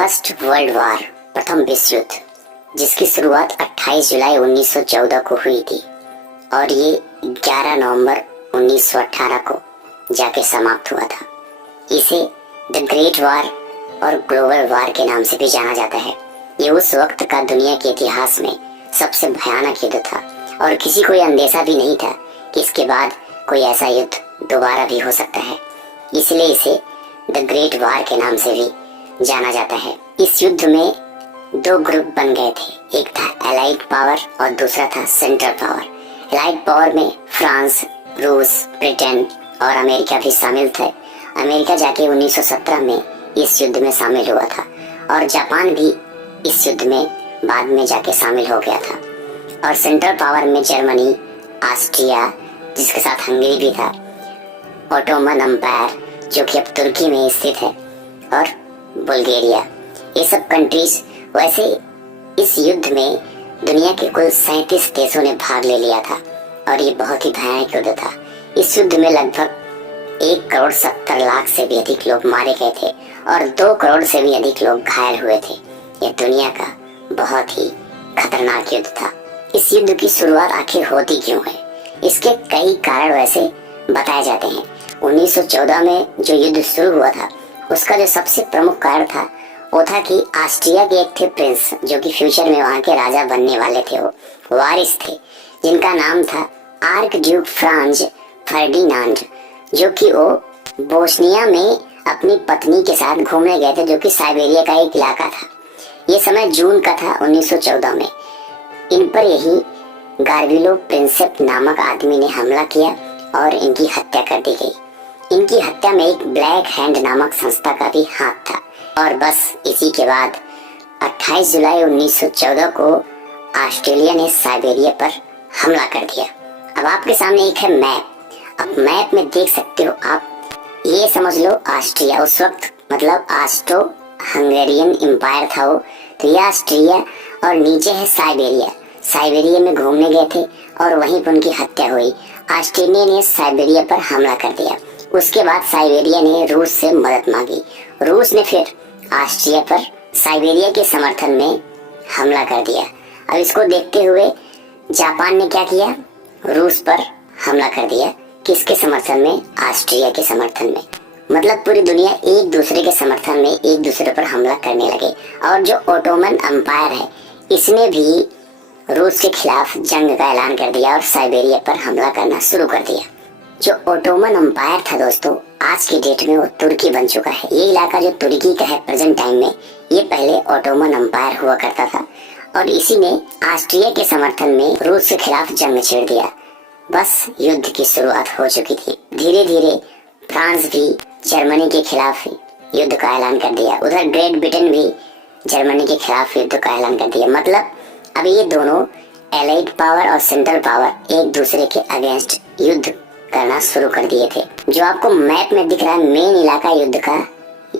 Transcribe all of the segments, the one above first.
First world war, प्रथम विश्व युद्ध, जिसकी शुरुआत 28 जुलाई 1914 को हुई थी और ये 11 नवंबर 1918 को जाके समाप्त हुआ था। इसे द ग्रेट वॉर और ग्लोबल वॉर के नाम से भी जाना जाता है। ये उस वक्त का दुनिया के इतिहास में सबसे भयानक युद्ध था और किसी को यह अंदेशा भी नहीं था कि इसके बाद कोई ऐसा युद्ध दोबारा भी हो सकता है। इसलिए इसे द ग्रेट वॉर के नाम से भी जाना जाता है। इस युद्ध में दो ग्रुप बन गए थे, एक था एलाइड पावर और दूसरा था सेंट्रल पावर। एलाइड पावर में फ्रांस, रूस, ब्रिटेन और अमेरिका भी शामिल थे। अमेरिका जाके 1917 में इस युद्ध में शामिल हुआ था और जापान भी इस युद्ध में बाद में जाके शामिल हो गया था। और सेंट्रल पावर में जर्मनी, ऑस्ट्रिया, जिसके साथ हंगरी भी था, ऑटोमन एम्पायर जो कि अब तुर्की में स्थित है, और बुल्गारिया, ये सब कंट्रीज। वैसे इस युद्ध में दुनिया के कुल 37 देशों ने भाग ले लिया था और ये बहुत ही भयानक युद्ध था। इस युद्ध में लगभग 1,70,00,000 से भी अधिक लोग मारे गए थे और 2 करोड़ से भी अधिक लोग घायल हुए थे। यह दुनिया का बहुत ही खतरनाक युद्ध था। इस युद्ध की शुरुआत आखिर होती क्यों है? इसके कई कारण वैसे बताए जाते हैं। 1914 में जो युद्ध शुरू हुआ था उसका जो सबसे प्रमुख कारण था वो था कि ऑस्ट्रिया के एक थे प्रिंस, जो कि फ्यूचर में वहाँ के राजा बनने वाले थे, वो वारिस थे, जिनका नाम था आर्क ड्यूक फ्रांज फर्डिनांड, जो कि वो बोस्निया में अपनी पत्नी के साथ घूमने गए थे, जो कि साइबेरिया का एक इलाका था। ये समय जून का था 1914 में। इन पर यही गार्विलो प्रिंसेप नामक आदमी ने हमला किया और इनकी हत्या कर दी गई। इनकी हत्या में एक ब्लैक हैंड नामक संस्था का भी हाथ था। और बस इसी के बाद 28 जुलाई 1914 को ऑस्ट्रेलिया ने साइबेरिया पर हमला कर दिया। अब आपके सामने एक है मैप। अब मैप में देख सकते हो आप, ये समझ लो ऑस्ट्रिया उस वक्त मतलब ऑस्ट्रो हंगेरियन एम्पायर था वो, तो ये ऑस्ट्रिया और नीचे है साइबेरिया। साइबेरिया में घूमने गए थे और वहीं पर उनकी हत्या हुई। ऑस्ट्रेलिया ने साइबेरिया पर हमला कर दिया। उसके बाद साइबेरिया ने रूस से मदद मांगी। रूस ने फिर ऑस्ट्रिया पर साइबेरिया के समर्थन में हमला कर दिया। अब इसको देखते हुए जापान ने क्या किया? रूस पर हमला कर दिया। किसके समर्थन में? ऑस्ट्रिया के समर्थन में। मतलब पूरी दुनिया एक दूसरे के समर्थन में एक दूसरे पर हमला करने लगे। और जो ऑटोमन एम्पायर है इसने भी रूस के खिलाफ जंग का ऐलान कर दिया और साइबेरिया पर हमला करना शुरू कर दिया। जो ऑटोमन एम्पायर था दोस्तों, आज की डेट में वो तुर्की बन चुका है। ये इलाका जो तुर्की का है प्रेजेंट टाइम में, ये पहले ऑटोमन एम्पायर हुआ करता था और इसी ने ऑस्ट्रिया के समर्थन में रूस के खिलाफ जंग छेड़ दिया। बस युद्ध की शुरुआत हो चुकी थी। धीरे धीरे फ्रांस भी जर्मनी के खिलाफ युद्ध का ऐलान कर दिया। उधर ग्रेट ब्रिटेन भी जर्मनी के खिलाफ युद्ध का ऐलान कर दिया। मतलब अब ये दोनों एलाइड पावर और सेंट्रल पावर एक दूसरे के अगेंस्ट युद्ध करना शुरू कर दिए थे। जो आपको मैप में दिख रहा है मेन इलाका युद्ध का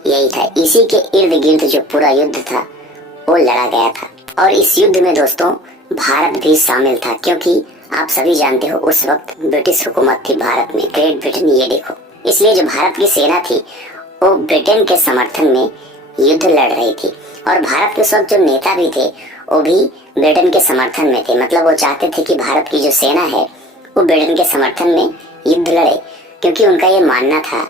यही था। इसी के इर्द गिर्द जो पूरा युद्ध था वो लड़ा गया था। और इस युद्ध में दोस्तों भारत भी शामिल था, क्योंकि आप सभी जानते हो उस वक्त ब्रिटिश हुकूमत थी भारत में, ग्रेट ब्रिटेन। ये देखो, इसलिए जो भारत की सेना थी वो ब्रिटेन के समर्थन में युद्ध लड़ रही थी और भारत के उस वक्त जो नेता भी थे वो भी ब्रिटेन के समर्थन में थे। मतलब वो चाहते थे कि भारत की जो सेना है वो ब्रिटेन के समर्थन में युद्ध लड़े, क्योंकि उनका ये मानना था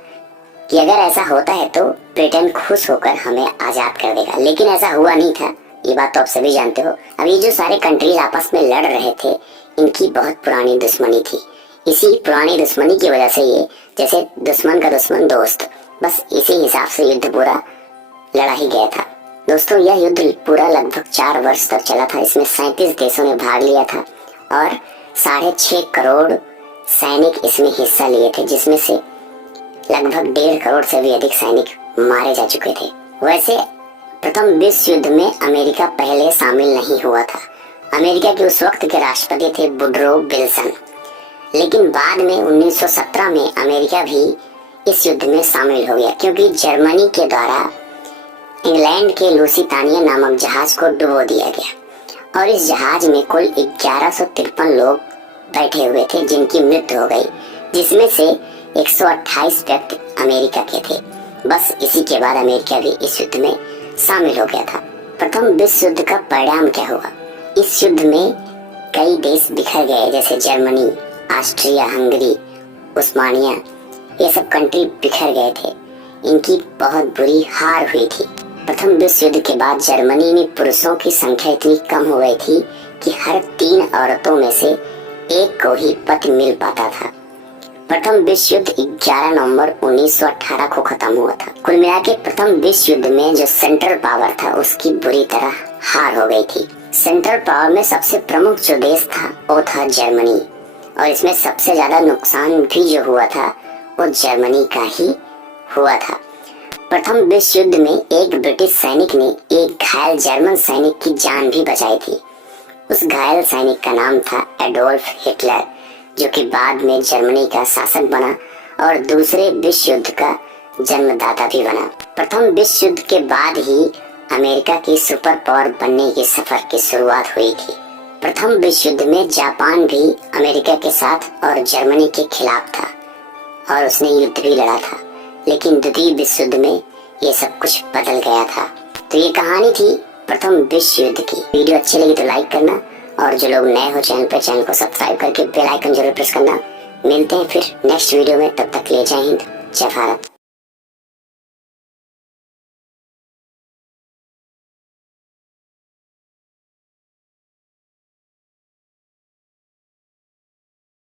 कि अगर ऐसा होता है तो ब्रिटेन खुश होकर हमें आजाद कर देगा। लेकिन ऐसा हुआ नहीं था, ये बात तो आप सभी जानते हो। अब ये जो सारे कंट्रीज आपस में लड़ रहे थे, इनकी बहुत पुरानी दुश्मनी थी। इसी पुरानी दुश्मनी की वजह से ये जैसे दुश्मन का दुश्मन दोस्त, बस इसी हिसाब से युद्ध पूरा लड़ा ही गया था। दोस्तों यह युद्ध पूरा लगभग 4 वर्ष तक चला था। इसमें 37 देशों ने भाग लिया था और 6.5 करोड़ सैनिक इसमें हिस्सा लिए थे, जिसमें से लगभग 1.5 करोड़ से भी अधिक सैनिक मारे जा चुके थे। वैसे प्रथम विश्व युद्ध में अमेरिका पहले शामिल नहीं हुआ था। अमेरिका के उस वक्त के राष्ट्रपति थे वुडरो विल्सन, लेकिन बाद में 1917 में अमेरिका भी इस युद्ध में शामिल हो गया, क्योंकि जर्मनी के द्वारा इंग्लैंड के लुसितानिया नामक जहाज को डुबो दिया गया और इस जहाज में कुल 1153 लोग बैठे हुए थे जिनकी मृत्यु हो गई, जिसमें से 128 व्यक्ति अमेरिका के थे। बस इसी के बाद अमेरिका भी इस युद्ध में शामिल हो गया था। प्रथम विश्व युद्ध का परिणाम क्या हुआ? इस युद्ध में कई देश बिखर गए, जैसे जर्मनी, ऑस्ट्रिया हंगरी, उस्मानिया, ये सब कंट्री बिखर गए थे। इनकी बहुत बुरी हार हुई थी। प्रथम विश्व युद्ध के बाद जर्मनी में पुरुषों की संख्या इतनी कम हो गई थी कि हर 3 औरतों में से एक को ही पति मिल पाता था। प्रथम विश्व युद्ध 11 नवंबर 1918 को खत्म हुआ था। कुल मिला के प्रथम विश्व युद्ध में जो सेंट्रल पावर था उसकी बुरी तरह हार हो गई थी। सेंट्रल पावर में सबसे प्रमुख जो देश था वो था जर्मनी, और इसमें सबसे ज्यादा नुकसान भी जो हुआ था वो जर्मनी का ही हुआ था। प्रथम विश्व युद्ध में एक ब्रिटिश सैनिक ने एक घायल जर्मन सैनिक की जान भी बचाई थी। उस घायल सैनिक का नाम था एडोल्फ हिटलर, जो कि बाद में जर्मनी का शासक बना और दूसरे विश्व युद्ध का जन्मदाता भी बना। प्रथम विश्व युद्ध के बाद ही अमेरिका की सुपर पावर बनने के सफर की शुरुआत हुई थी। प्रथम विश्व युद्ध में जापान भी अमेरिका के साथ और जर्मनी के खिलाफ था और उसने युद्ध भी लड़ा था, लेकिन द्वितीय विश्व युद्ध में ये सब कुछ बदल गया था। तो ये कहानी थी प्रथम विश्व युद्ध की। वीडियो अच्छी लगी तो लाइक करना, और जो लोग नए हो चैनल पर, चैनल को सब्सक्राइब करके बेल आइकन जरूर प्रेस करना। मिलते हैं फिर नेक्स्ट वीडियो में, तब तक ले जय हिंद, जय भारत।